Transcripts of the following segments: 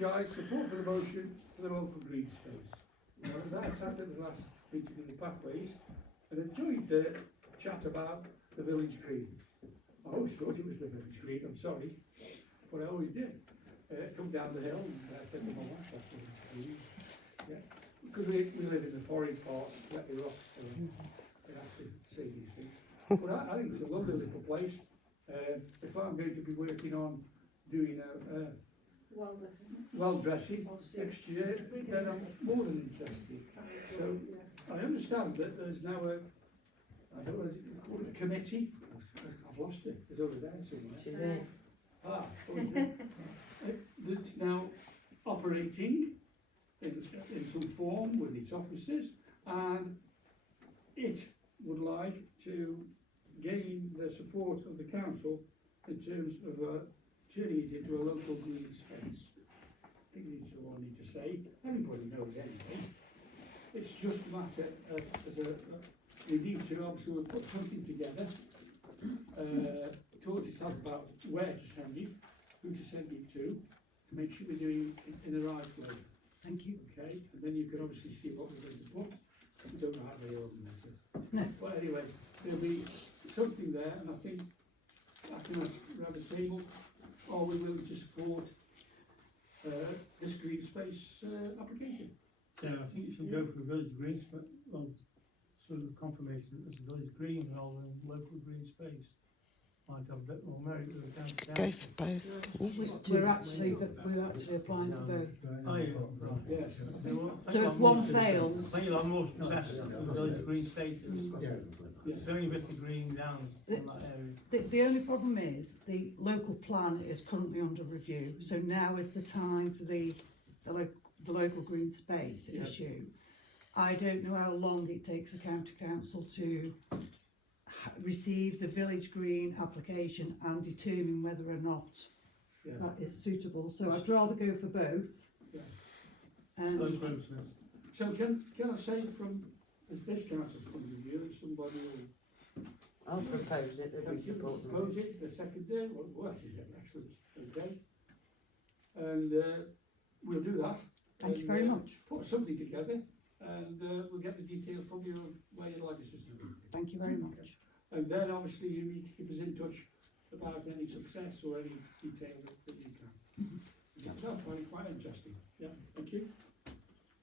Guys, support for the motion for the local green space. I sat at the last meeting in the pathways and enjoyed the chat about the village green. I always thought it was the village green, I'm sorry, but I always did. Come down the hill and I said to my wife, that's village green. Yeah, because we live in the forest part, let the rocks, we have to see these things. But I think it's a lovely little place. If I'm going to be working on doing a well dressing next year, then I'm more than interested. So I understand that there's now I don't know what you call it, a committee. I've lost it. It's over there somewhere. That's now operating in some form with its officers, and it would like to gain the support of the council in terms of turning it into a local green space. I think it's all I need to say. Everybody knows anyway. It's just a matter we need to obviously put something together, talk to us about where to send it, who to send it to make sure we're doing it in the right way. Thank you. Okay, and then you can obviously see what we're going to put. We don't know how they organise it. No. But anyway, there'll be something there, and I think I can around the table, are we willing to support this green space application? Yeah, I think you should go for village green space, well, sort of confirmation that there's a village green rather than local green space. Might have a bit more merit with the county. You could go for both, couldn't you? We're actually applying for both. Oh, yeah, right. Yes. So if one fails, I think you'll have more success with the village green status. It's the only bit of green down on that area. the only problem is the local plan is currently under review. So now is the time for the local green space issue. I don't know how long it takes the county council to receive the village green application and determine whether or not that is suitable. So I'd rather go for both. Yeah. Slow process. So can I say from this council's point of view, if somebody will I'll propose it, that we support them. propose it, the second day, well, that is excellent, okay. And we'll do that. Thank you very much. Put something together and we'll get the detail from you on where you'd like us to do it. Thank you very much. And then obviously you need to keep us in touch about any success or any detail that you can. That's quite interesting. Yeah, thank you.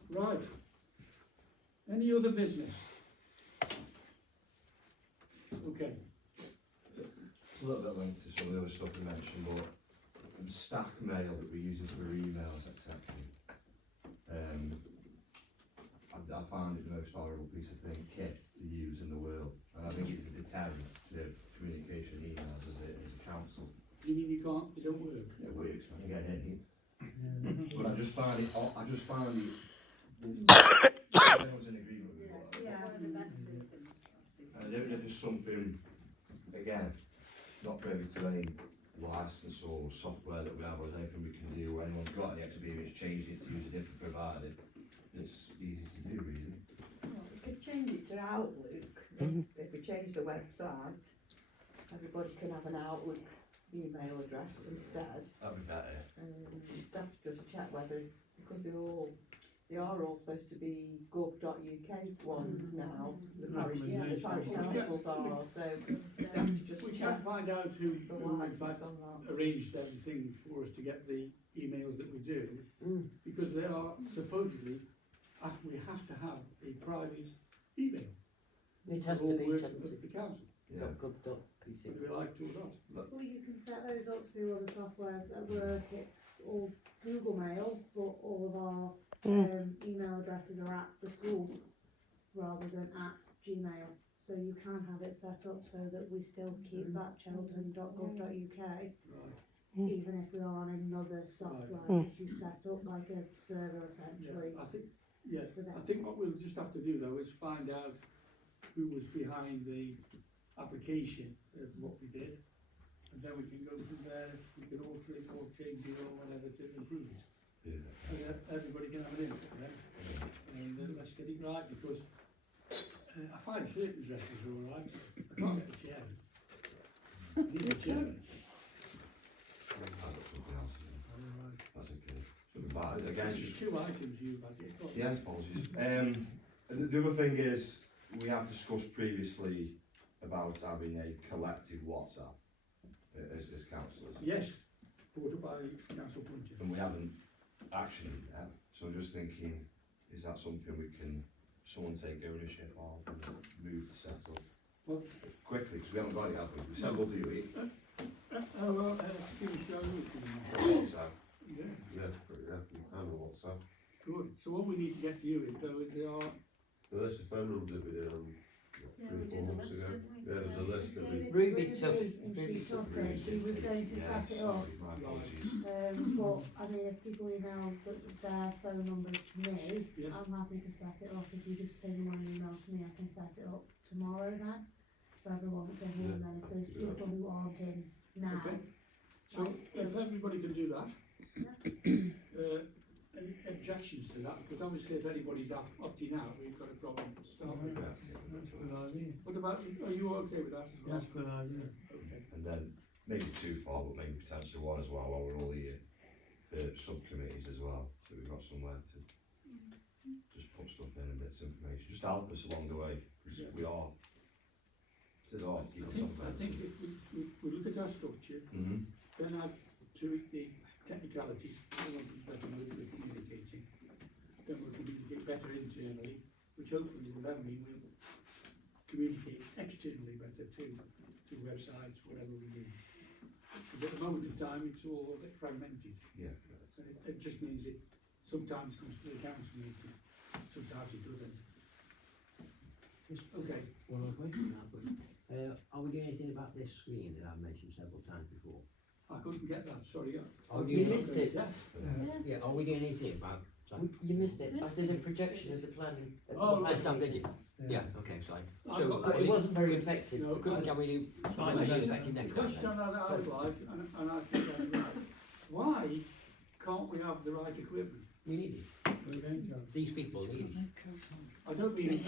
Right. Any other business? Okay. It's a little bit linked to some of the other stuff we mentioned, but stack mail that we're using for emails, etc. I find it the most horrible piece of kit to use in the world, and I think it's a deterrent to communication emails as a council. You mean they don't work? It works, I can get in, but I just find it. Everyone's in agreement with what. One of the best systems. And if there's something, again, not privy to any license or software that we have, or anything we can do, or anyone's got any experience changing it to use a different provider, it's easy to do, really. Well, we could change it to Outlook. If we change the website, everybody can have an Outlook email address instead. That'd be better. You'd have to just check whether, because they are all supposed to be gov.uk ones now. The parish councils are, so you have to just We check can find out who the in license fact on that. arranged everything for us to get the emails that we do, because they are supposedly, we have to have a private email. It has to be of the council, Yeah. .gov.pc. whether we like to or not. Well, you can set those up through other softwares at work. It's all Google Mail, but all of our email addresses are at the school rather than at Gmail. So you can have it set up so that we still keep that cheddleton.gov.uk, Right. even if we are on another software. If you set up like a server essentially. Yeah, I think what we'll just have to do though is find out who was behind the application of what we did, and then we can go from there. We can alter it or change it or whatever to improve it. Yeah. And everybody can have an input then, and let's get it right, because I find certain dresses are all right. I can't get the chair. I need the chair. I've got something else. All right. That's okay. provided. Again, it's There's just, 2 items you've had, yeah, apologies. And the other thing is, we have discussed previously about having a collective WhatsApp as councillors. Yes, brought up by Council Punter. And we haven't actioned it yet, so I'm just thinking, is that something someone take ownership of and move to set up? Well- Quickly, because we haven't got it, have we? We said we'll do it. Excuse Joe, if So, you yeah, Yeah, you can or WhatsApp. good. So what we need to get to you is though, is our, The list of phone numbers that we did on, Yeah, 3 we or 4 did a months list, ago. didn't we? Yeah, there's a list that we, Ruby took- And Ruby she took took it, she was going to set it up. My apologies. But, I mean, if people email their phone numbers to me, Yeah. I'm happy to set it up. If you just ping one email to me, I can set it up tomorrow then. For everyone that's in here, and then if there's people who aren't in now. okay. So if everybody can do that, any objections to that? Because obviously if anybody's opting out, we've got a problem to start with. That's a good idea. What about, are you okay with that as well? That's a good idea. Okay. And then maybe 2 for, but maybe potentially 1 as well while we're all here for subcommittees as well. So we've got somewhere to just put stuff in and bits of information, just to help us along the way, because Yeah. we are, it's hard to keep us I think if we look at our structure, Mm-hmm. then add to it the technicalities, we want to be better with the communicating. Then we'll communicate better internally, which hopefully will then mean we'll communicate externally better too, through websites, whatever we do. Because at the moment of time, it's all a bit fragmented. Yeah. And it just means it sometimes comes to the council meeting, sometimes it doesn't. Okay, One other question, are we doing anything about this screen that I've mentioned several times before? I couldn't get that, sorry. Oh, You missed it. Yeah. Yeah, are we doing anything about? You missed it. I did a projection of the planning. Oh, I done, did you? Yeah, okay, sorry. I've So, got- It wasn't very effective. No, can we do, Fine, make the it effective next time question then? that I would like, and I think that's right, why can't we have the right equipment? We need it, We're going to. these people need it. I don't mean,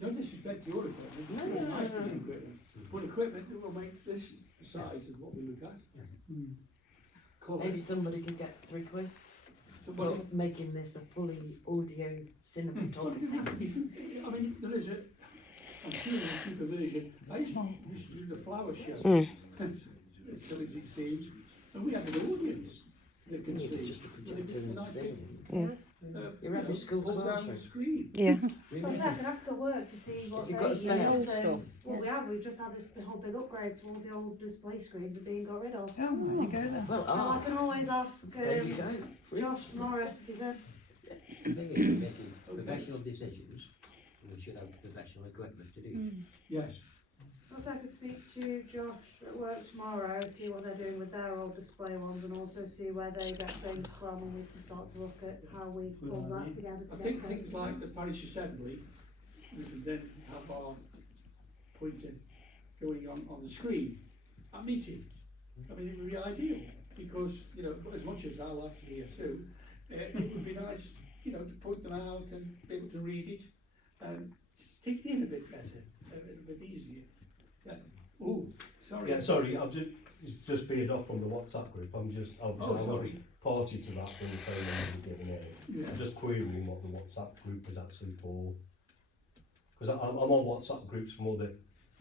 no disrespect to your equipment, it's very nice piece of equipment, but equipment that will make this size is what we look at. Hmm. Colour, Maybe somebody could get £3 for somebody, making this a fully audio cinematography. I mean, there is a, I'm sure there's a cheaper version, I used to do the flower show, Mm. as silly as it seems, and we had an audience that could see. Just a But it was projector and nice, Zoom. you Your know, average school pull down the classroom. screen. Yeah. But I can ask at work to see what If you've they got a spare. use, Stuff. and what we have, we've just had this whole big upgrade, so all the old display screens are being got rid of. Oh, there you go then. Well, So I ask. can always ask, There you go. Free. Josh tomorrow, if he's in. The thing is, we're making professional decisions, and we should have professional equipment to do it. Yes, Also, I could speak to Josh at work tomorrow, see what they're doing with their old display ones, and also see where they get things from, and we can start to look at how we pull that together I to think get things like the parish assembly, we can then have our pointer going on the screen at meetings. I mean, it would be ideal, because, you know, as much as I like to hear Sue, it would be nice, you know, to point them out and be able to read it, and take it in a bit better, a little bit easier. Yeah. Oh, sorry. Yeah, sorry, I've just veered off from the WhatsApp group. I'm just, obviously, Oh, I'm sorry. not party to that when the phone number was given in. Yeah. I'm just querying what the WhatsApp group is actually for. Because I'm on WhatsApp groups from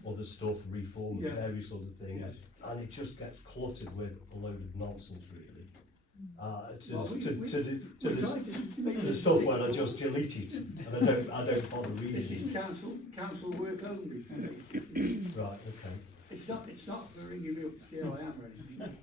other stuff, reform, Yeah. various other things, Yes. and it just gets cluttered with a load of nonsense, really. Well, we To try to make the it stuff where I stick. just delete it and I don't bother This reading is it. council work only. Right, okay. It's not for ringing me up to see how I am or anything.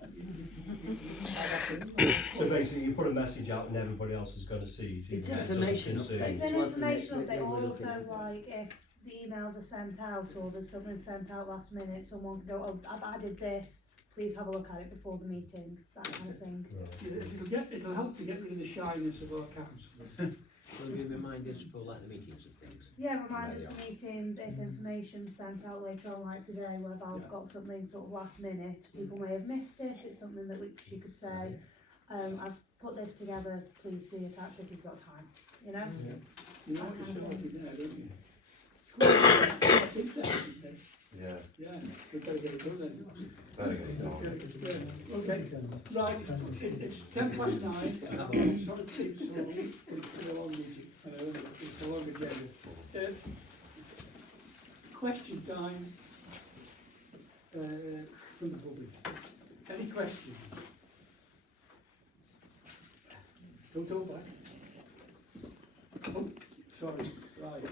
So basically, you put a message out and everybody else is going to see it. It's even if it information doesn't updates. concern It's an wasn't it? information We update, were or looking also at that. like if the emails are sent out or there's something sent out last minute, someone can go, oh, I've added this, please have a look at it before the meeting, that kind of thing. Right. It'll help to get rid of the shyness of our councillors. Will you remind us for like the meetings and things? Yeah, reminders for meetings, if information sent out later on, like today, where Val's Yeah. got something sort of last minute, people may have missed it, it's something that she could say, I've put this together, please see attached if you've got time, you know? You know what you're starting there, don't you? That's interesting, then. Yeah, Yeah, we better get it done then. better get it done. Yeah, okay, right, it's 9:10, I'm sorry to keep so long, it's a long meeting, I know, it's a long agenda. Question time, from the public. Any questions? Don't hold back. Oh, sorry, right.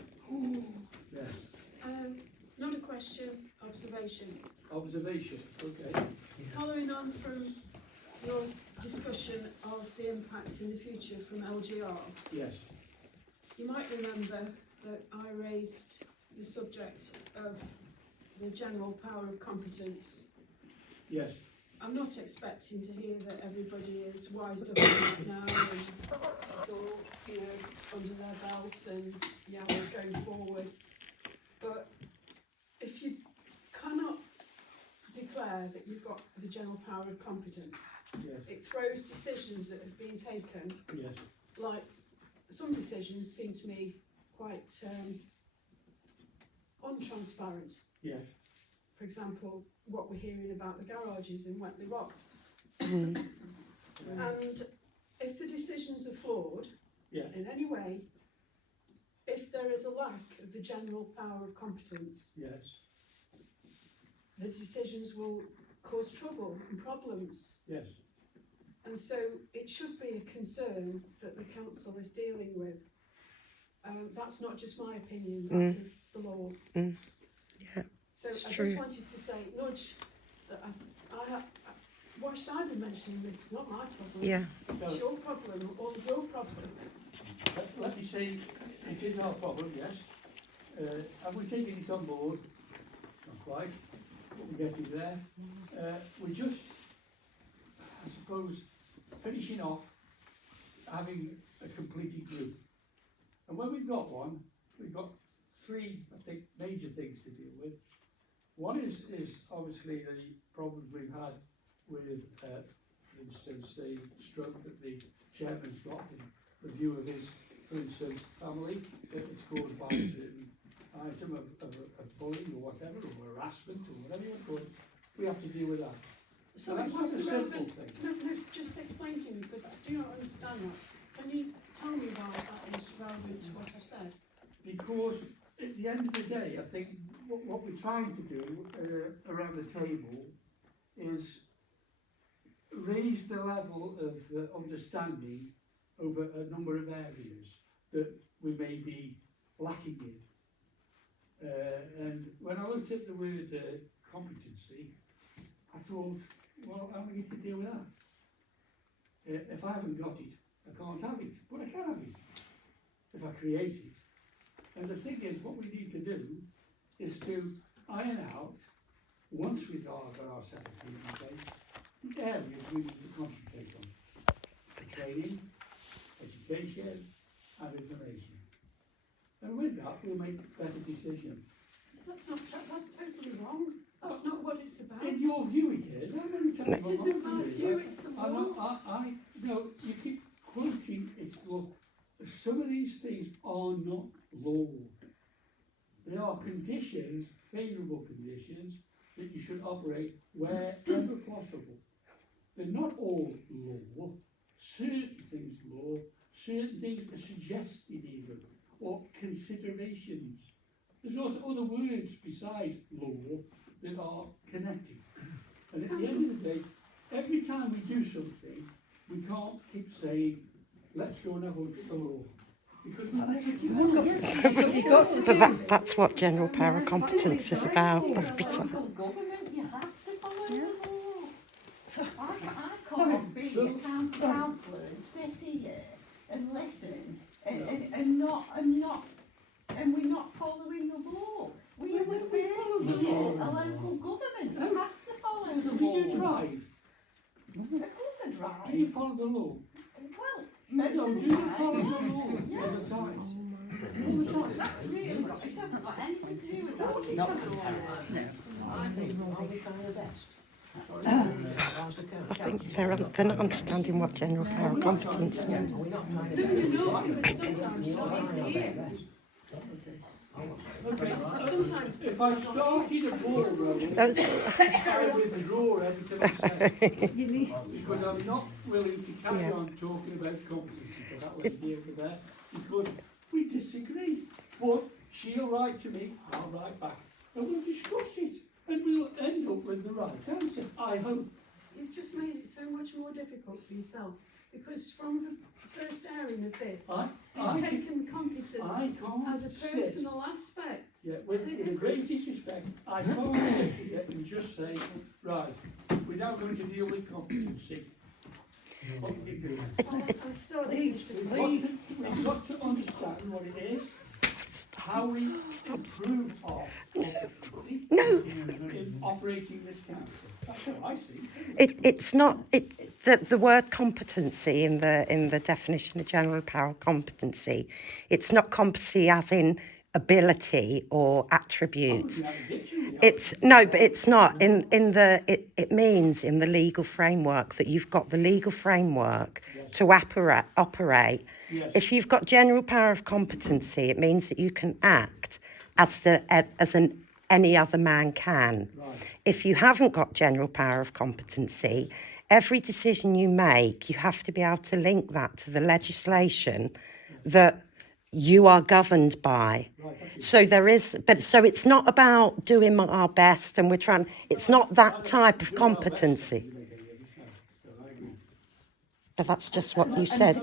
Yes, Not a question, observation. observation, okay. Following on from your discussion of the impact in the future from LGR, Yes, you might remember that I raised the subject of the general power of competence. yes, I'm not expecting to hear that everybody is wised up on that now and it's all, you know, under their belt and yeah, we're going forward. But if you cannot declare that you've got the general power of competence, yes, it throws decisions that have been taken, yes, like some decisions seem to me quite untransparent. yes, For example, what we're hearing about the garages in Wetley Rocks. Mm. And if the decisions are flawed yeah, in any way, if there is a lack of the general power of competence, yes, the decisions will cause trouble and problems. yes, And so it should be a concern that the council is dealing with. That's not just my opinion, that is the law. Yeah, So it's I true. just wanted to say, nudge, that why should I be mentioning this? Not my problem. yeah. It's your problem, all your problem. Let me say, it is our problem, yes. Have we taken it on board? Not quite, but we're getting there. We're just, I suppose, finishing off having a completed group. And when we've got one, we've got three, I think, major things to deal with. One is obviously the problems we've had with, for instance, the stroke that the chairman's got in review of his, for instance, family, that it's caused by a certain item of bullying or whatever, or harassment, or whatever you call it. We have to deal with that. So that's what's not the a simple relevant? thing. No, just explain to me, because I do not understand that. Can you tell me why that is relevant to what I've said? Because at the end of the day, I think what we're trying to do around the table is raise the level of understanding over a number of areas that we may be lacking in. And when I looked at the word competency, I thought, well, how are we going to deal with that? If I haven't got it, I can't have it, but I can have it if I create it. And the thing is, what we need to do is to iron out, once we've got our secretary in place, the areas we need to concentrate on. Training, education, and information. And with that, we'll make better decisions. That's totally wrong. That's not what it's about. In your view it is. I'm going to tell you It what isn't my my view view, is. it's the I'm law. not, no, you keep quoting its law. Some of these things are not law. There are conditions, favourable conditions, that you should operate wherever possible. They're not all law. Certain things law, certain things are suggested even, or considerations. There's also other words besides law that are connected. And at the end of the day, every time we do something, we can't keep saying, let's go and have a look at the law. Because we But that's what general power of competence is about. That's beside. Local government, you have to follow the law. I can't be a county councillor and sit here and listen and we're not following the law. We are based here, a local government, you have to follow the do law. you drive? Of course I drive. Do you follow the law? Well, most No, of do the you time, follow the yes. law Yes. all the time? All the time. That's really right. It doesn't got anything to do with that. Not I think are we trying our best? I think they're not understanding what general power of competence means. Are we not trying our No, best? you're not, because sometimes you're not even here. Okay. Okay, Sometimes if people I are not started a ball rolling, That's- I would withdraw everything I said. You need, Because I'm not willing to carry Yeah. on talking about competency for that lady over there, because we disagree. But she'll write to me, I'll write back, and we'll discuss it, and we'll end up with the right answer, I hope. You've just made it so much more difficult for yourself, because from the first airing of this, I you've taken competence can't as a sit. personal aspect. Yeah, with the greatest respect, I can't sit here and just say, right, we're now going to deal with competency. What do you do? I still leave, We've got to understand what it is, how we improve our competency in operating this council. That's how I see it. It's not the word competency in the definition of general power of competency. It's not competency as in ability or attributes. It's no, but it's not it means in the legal framework that you've got the legal framework to operate. Yes. If you've got general power of competency, it means that you can act as any other man can. Right. If you haven't got general power of competency, every decision you make, you have to be able to link that to the legislation that you are governed by. So there is, so it's not about doing our best and we're trying, it's not that type of competency. But that's just what you said.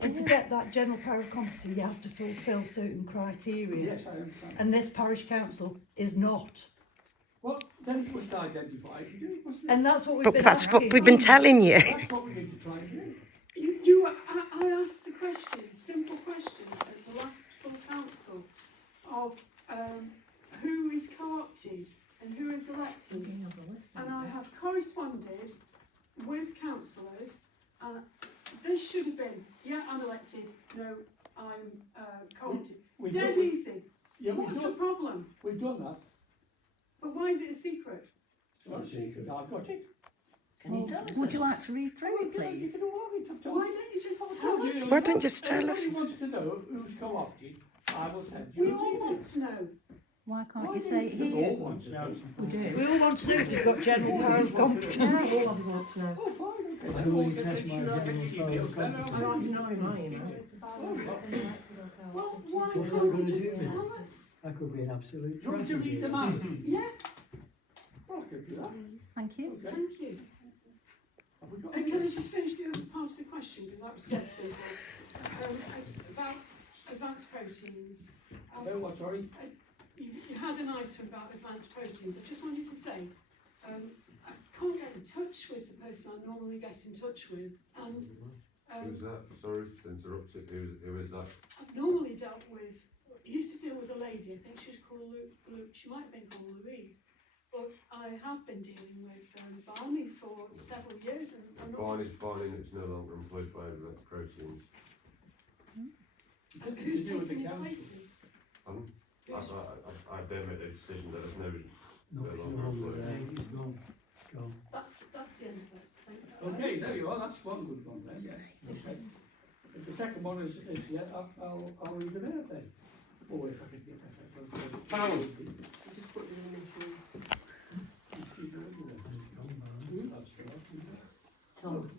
and to get that general power of competency, you have to fulfil certain criteria. Yes, I understand. And this parish council is not. Well, then it must identify if you do, mustn't it? And that's what we've But been that's asking. what we've been telling you. That's what we need to try and do. I asked the question, simple question, at the last full council of who is co-opted and who is elected. And I have corresponded with councillors, and this should have been, yeah, I'm elected, no, I'm co-opted. We've Dead done- easy. Yeah, What's the problem? we've done that. But why is it a secret? It's not a secret, I've got it. Can you tell us? Would you like to read through it, You please? can all have it, I've told Why you. don't you just I've tell told us? you. Why don't you just tell us? Everybody wants to know who's co-opted, I will send you We an all email. want to know. Why can't Why you do say it you here? all want to know? We do. We all want to know if you've got general power of competence. Yeah, we'll probably want to know. Oh, fine, okay. I Then will we'll get test it, my sure, I'll get general the power of emails, then I'll competence. send Right, you. no, you know. It's about elected or co-opted. Well, why So what can't we're you gonna just do tell then? us? That could be an absolute Do you want me to read them out? Yes, Well, I could do that. Thank you. Okay. thank you. Have we got And it? can I just finish the other part of the question, because that was dead simple. About advanced proteins. No, what, sorry? You had an item about advanced proteins. I just wanted to say, I can't get in touch with the person I normally get in touch with, and Who's that? Sorry to interrupt you. Who is that? I've normally dealt with, used to deal with a lady, I think she was called Luke, she might have been called Louise, but I have been dealing with Barney for several years, and Barney is no longer employed by Advanced Proteins. Nothing who's to do with the taking his council. place, please? I don't make the decision that there's no No, it's no longer there, it's gone, gone. That's the end of it. Thank you. Okay, there you are, that's one good one then, yeah. Okay. If the second one is yeah, I'll read them out then. Or if I can get that. Power. Just put your initials. It's gone, man. That's right. Tom.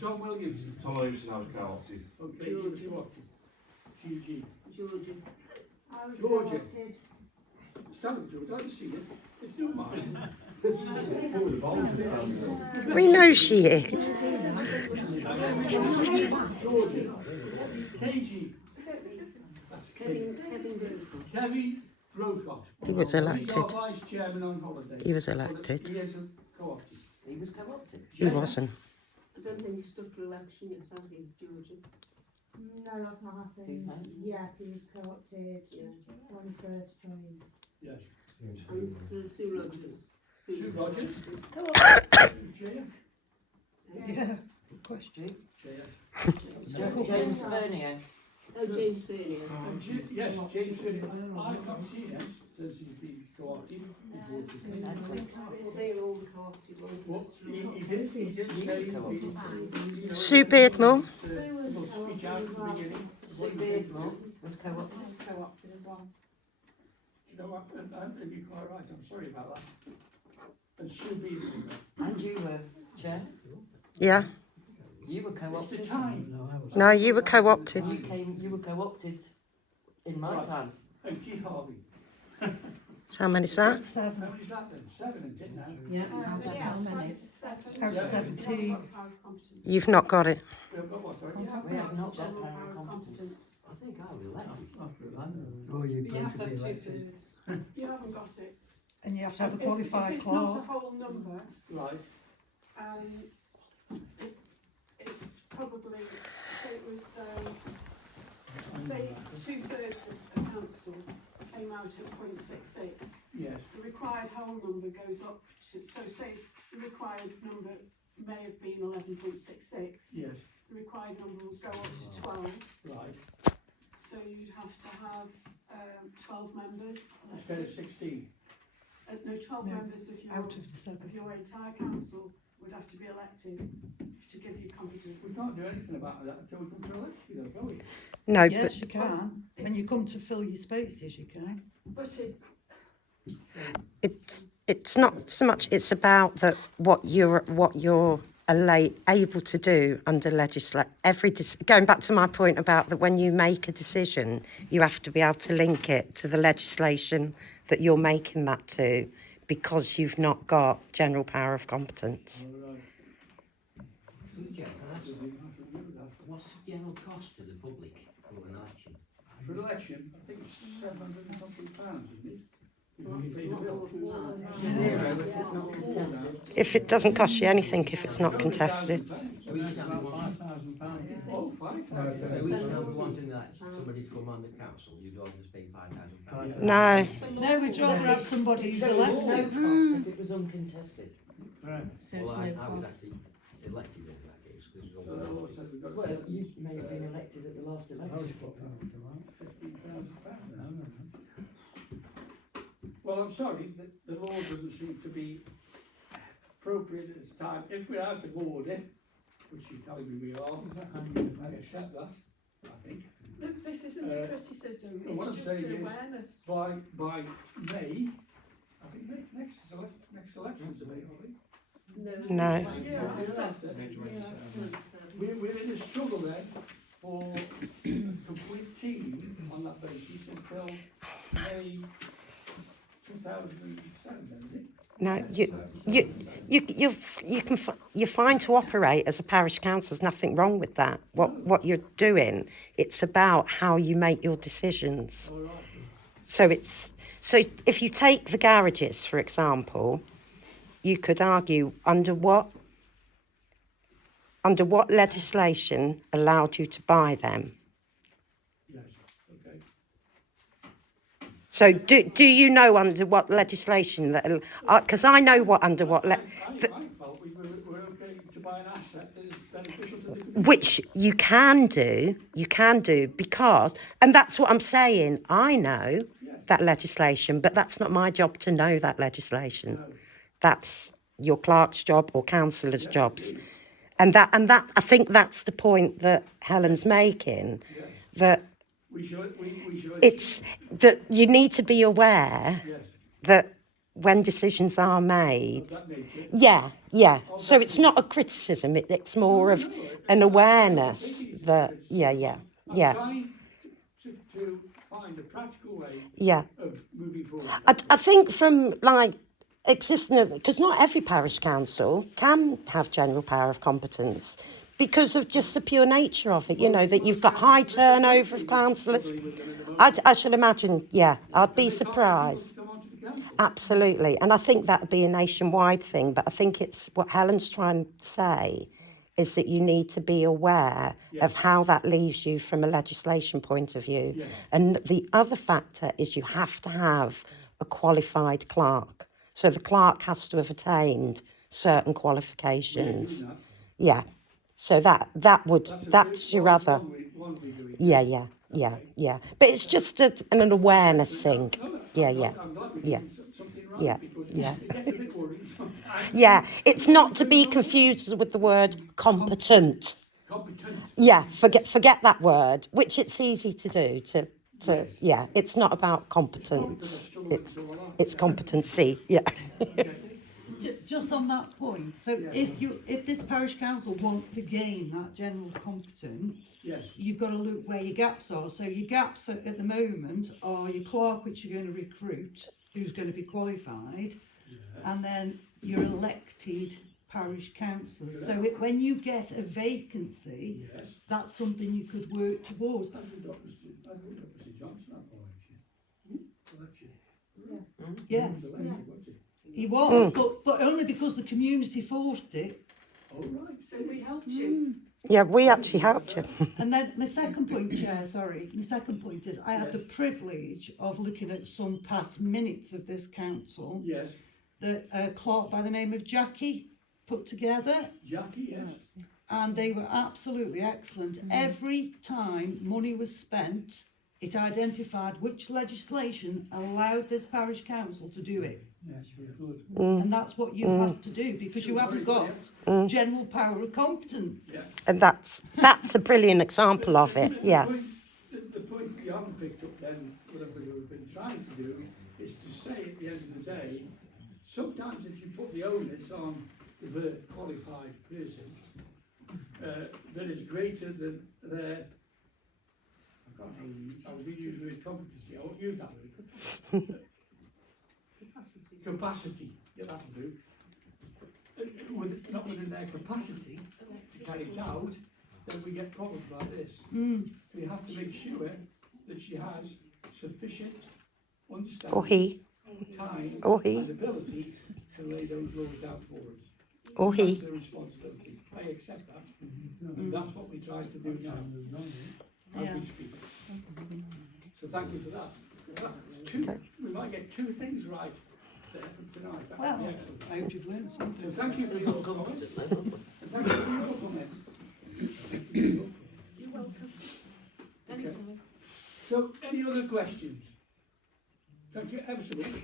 Tom Williams. Tom Williamson, I was co-opted. Okay, you were co-opted. GG. Georgia. I was Georgia. co-opted. Stand up, George, I can see it. It's no mine. We know she is. Georgia. KG. Kevin Grocott. He was He's elected. our vice chairman on holiday. He was But elected. He isn't co-opted. He was co-opted. He wasn't. I don't think he's stuck for election yet, has he, Georgia? No, that's not happened. Yeah, he was co-opted when he first joined. Yes. And Sue Rogers. Sue Rogers. Chair. Yeah, good question. Chair. James Fernier. Oh, James Fernier. Yes, James Fernier. I've not seen him since he's been co-opted, unfortunately. They're all co-opted ones. Well, he did say Sue Beardmore. Sue was co-opted as well. Was co-opted as well. You know what, and you're quite right, I'm sorry about that. And Sue being in there. And you were chair. Yeah. You were It's co-opted. the time. No, you were co-opted. You were co-opted in my Right. time. And Keith Harvey. So how many's that? How Seven. many's that then? 7, isn't it now? Yeah. How many? Out of 17. You've not got it. We've got what, sorry? We have not got general power power of of competence. competence. I think I was elected. After Atlanta. Oh, you But you have to have 2/3. You haven't got it. And you have to have a If qualified it's not a clerk. whole number, Right. it's probably, say it was, say 2/3 of council came out at 0.66. Yes. The required whole number goes up to, so say the required number may have been 11.66. Yes. The required number would go up to 12. Right. So you'd have to have 12 members. Instead of 16. No, 12 No, members of Out of the seven. your entire council would have to be elected to give you competence. We can't do anything about that until we come to election, though, can we? No, Yes, but you can. When you come to fill your spaces, you can. But it's not so much. It's about that what you're able to do under going back to my point about that when you make a decision, you have to be able to link it to the legislation that you're making that to, because you've not got general power of competence. Jack, can I ask, what's the general cost to the public for an election? For an election, I think it's £700 and something, isn't it? It's You not pay the bill. more than that. 0 if it's not contested. If it doesn't cost you anything, if it's not contested. So each time we want £5,000. Oh, So each 5,000. time we want somebody to come on the council, you'd rather just pay £5,000. No. No, we'd rather have somebody who's So it was no elected. cost if it was uncontested. Right. So Well, it's I no would cost. actually elected in that case, because So the law says we've got Well, you may have been elected at the last I was election. put down to that. £15,000. No, no, no. Well, I'm sorry, the law doesn't seem to be appropriate at this time. If we're out of order, which you're telling me we are, I accept that, I think. look, this isn't a criticism, no, what it's I'm just saying an is- awareness. By May, I think next election's in May, I think. No. Yeah, after. We're in a struggle then for complete team on that basis until May 2007, then, is it? No, you're fine to operate as a parish council. There's nothing wrong with that. What you're doing, it's about how you make your decisions. All right. So if you take the garages, for example, you could argue under what legislation allowed you to buy them. Yes, okay. So do you know under what legislation that? Because I know what under what I felt we were okay to buy an asset that is beneficial to the community. which you can do because, and that's what I'm saying. I know that legislation, but that's not my job to know that legislation. No. That's your clerk's job or councillor's jobs. And that I think that's the point that Helen's making, that We should. it's that you need to be aware Yes. that when decisions are made, Of that nature. yeah. So it's not a criticism, it's more of an awareness that, yeah. I'm trying to find a practical way Yeah. of moving forward. I think from like existing, because not every parish council can have general power of competence because of just the pure nature of it, that you've got high turnover of councillors. I should imagine, I'd be surprised. Absolutely. And I think that would be a nationwide thing, but I think it's what Helen's trying to say is that you need to be aware of how that leaves you from a legislation point of view. Yes. And the other factor is you have to have a qualified clerk. So the clerk has to have attained certain qualifications. Yeah. So that's your other. Yeah. But it's just an awareness thing. Yeah. Yeah, it's not to be confused with the word competent. Competent. Yeah, forget that word, which it's easy to do, to to, yeah, it's not about competence, it's competency, yeah. Just on that point, so Yeah. if this parish council wants to gain that general competence, Yes, you've got to look where your gaps are. So your gaps at the moment are your clerk, which you're going to recruit, who's going to be qualified, yeah, and then your elected parish councillors. So when you get a vacancy, yes. that's something you could work towards. That's what Dr. Johnson had for election. Yeah, He was elected, wasn't he? he was, but only because the community forced it. Oh, right. So we helped you. Yeah, we actually helped you. And then my second point, Chair, sorry, my second point is I had the privilege of looking at some past minutes of this council Yes, that a clerk by the name of Jackie put together, Jackie, yes. and they were absolutely excellent. Every time money was spent, it identified which legislation allowed this parish council to do it. Yes, we're good. And that's what you have to do, because you haven't got general power of competence. Yeah. And that's a brilliant example of it, yeah. The point you haven't picked up then, what we've been trying to do, is to say at the end of the day, sometimes if you put the onus on the qualified person, that is greater than their, I was going to use the word competency, I won't use that word. Capacity, yeah, that'll do. Not within their capacity to carry it out, then we get problems like this. So you have to make sure that she has sufficient understanding, Or he, time, Or he. and ability to lay those laws down for us. or he. That's their responsibility. I accept that, and that's what we try to do now, as we speak. So thank you for that. We might get 2 things right there from tonight. That would be Well, excellent. I hope you've learned So something. thank you for your comments. And thank you for your comments. You're welcome. Anytime. So, any other questions? Thank you ever so much.